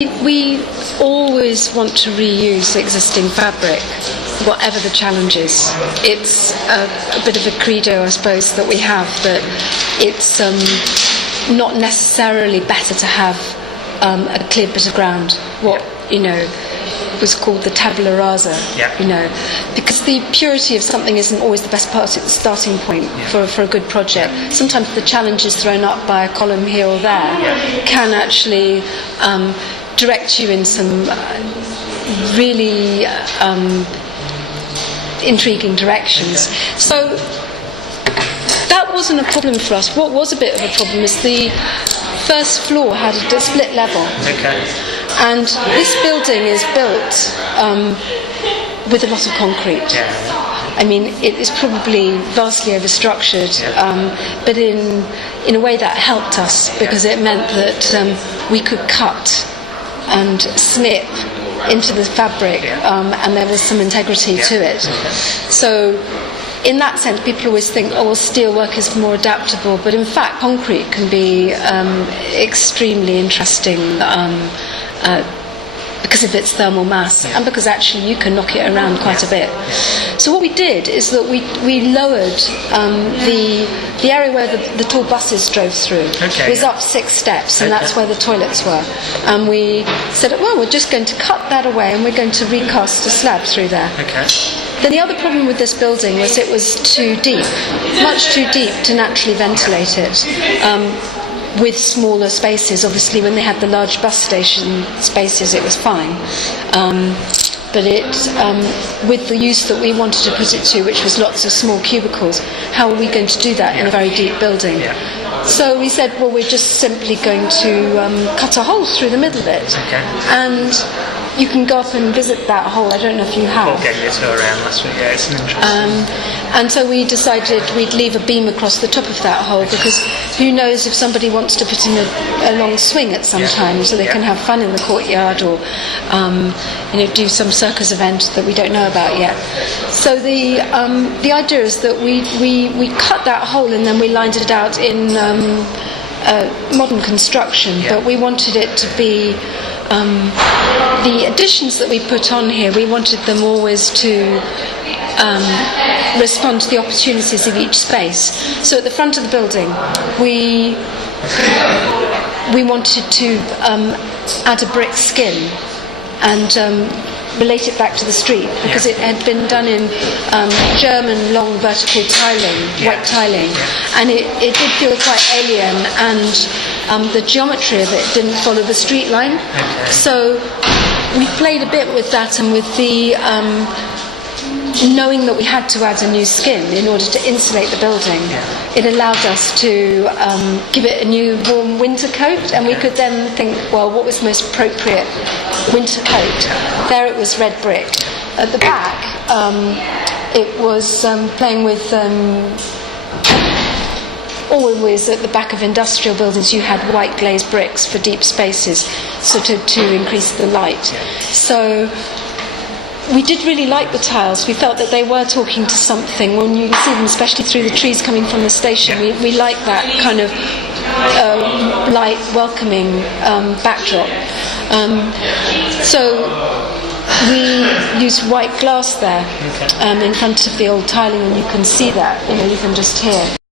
We always want to reuse existing fabric, whatever the challenge is. It's a bit of a credo, I suppose, that we have, that it's not necessarily better to have a clear bit of ground, what, was called the tabula rasa, because the purity of something isn't always the best starting point for a good project. Sometimes the challenges thrown up by a column here or there can actually direct you in some really intriguing directions. So that wasn't a problem for us. What was a bit of a problem is the first floor had a split level. And this building is built with a lot of concrete. I mean, it is probably vastly overstructured, but in a way that helped us, because it meant that we could cut and snip into the fabric, and there was some integrity to it. So in that sense, people always think, steel work is more adaptable, but in fact concrete can be extremely interesting because of its thermal mass, and because actually you can knock it around quite a bit. So what we did is that we lowered the area where the tall buses drove through. Was up 6 steps, and that's where the toilets were. And we said, we're just going to cut that away, and we're going to recast a slab through there. Then the other problem with this building was it was too deep, much too deep to naturally ventilate it. With smaller spaces, obviously when they had the large bus station spaces it was fine, but with the use that we wanted to put it to, which was lots of small cubicles, how are we going to do that in a very deep building? So we said, we're just simply going to cut a hole through the middle of it, and you can go up and visit that hole. I don't know if you have. Paul gave me a tour around last week. Yeah, it's an interesting. And so we decided we'd leave a beam across the top of that hole, because who knows if somebody wants to put in a long swing at some time, so they can have fun in the courtyard, or do some circus event that we don't know about yet. So the idea is that we cut that hole and then we lined it out in modern construction, but we wanted it to be the additions that we put on here, we wanted them always to respond to the opportunities of each space. So at the front of the building, we wanted to add a brick skin and relate it back to the street, because it had been done in German long vertical tiling, white tiling, and it did feel quite alien, and the geometry of it didn't follow the street line. So we played a bit with that, and with the knowing that we had to add a new skin in order to insulate the building, it allowed us to give it a new warm winter coat, and we could then think, what was the most appropriate winter coat? There it was red brick. At the back, it was playing with always at the back of industrial buildings you had white glazed bricks for deep spaces, so to increase the light. So we did really like the tiles. We felt that they were talking to something. When you see them, especially through the trees coming from the station, we like that kind of light, welcoming backdrop. So we used white glass there in front of the old tiling, and you can see that. You can just hear.